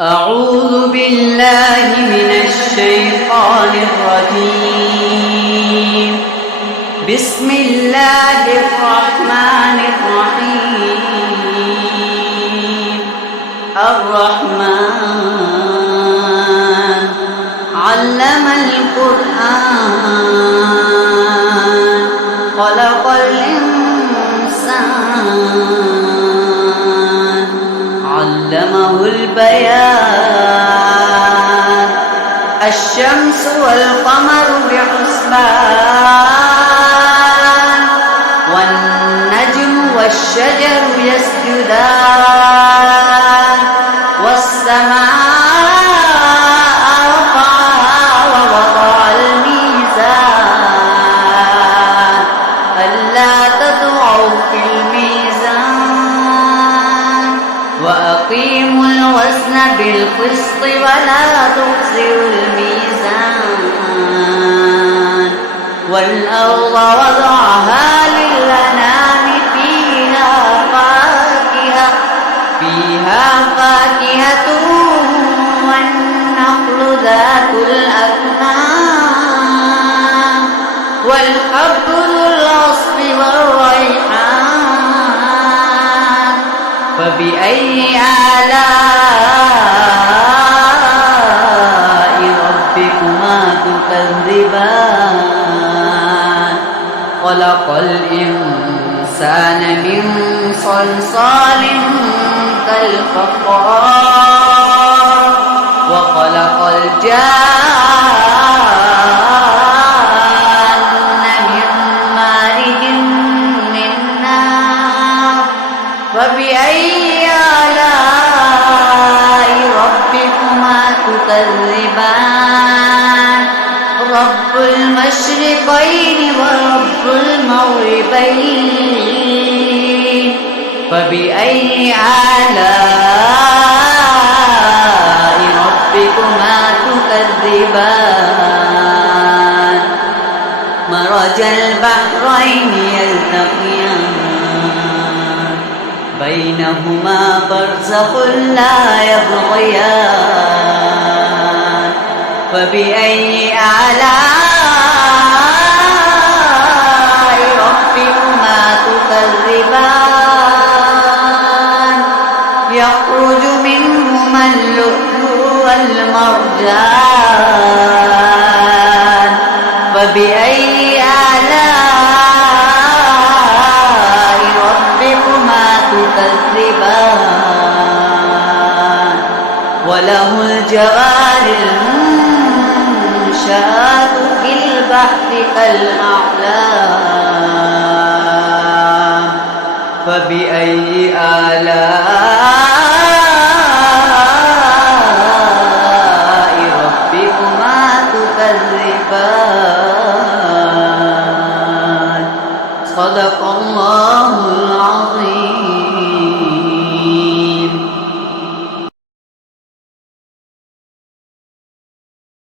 أعوذ بالله من الشيطان الرجيم. بسم الله الرحمن الرحيم. الرحمن علم القرآن خلق الإنسان علمه البيان. الشمس والقمر بحسبان والنجم والشجر يسجدان والسماء رفعها ووضع الميزان ألا تطغوا في الميزان وأقيموا الوزن بالقسط ولا تخسروا الميزان. والأرض وضعها للأنام فيها فاكهة والنخل ذات الأكمام والحب ذو العصف والريحان. فبأي آلاء ربكما تكذبان. خلق الإنسان من صلصال كالفخار وخلق الجان من مارج من نار. فبأي آلاء ربكما تكذبان. رب المشرقين ورب المغربين. فبأي آلاء ربكما تكذبان. مرج البحرين يلتقيان بينهما برزخ لا يبغيان. فبأي آلاء ربكما تكذبان. يخرج منهما اللؤلؤ والمرجان. فبأي آلاء ربكما تكذبان. وله الجوار المنشآت في البحر كالأعلام. فبأي آلاء ربكما تكذبان. صدق الله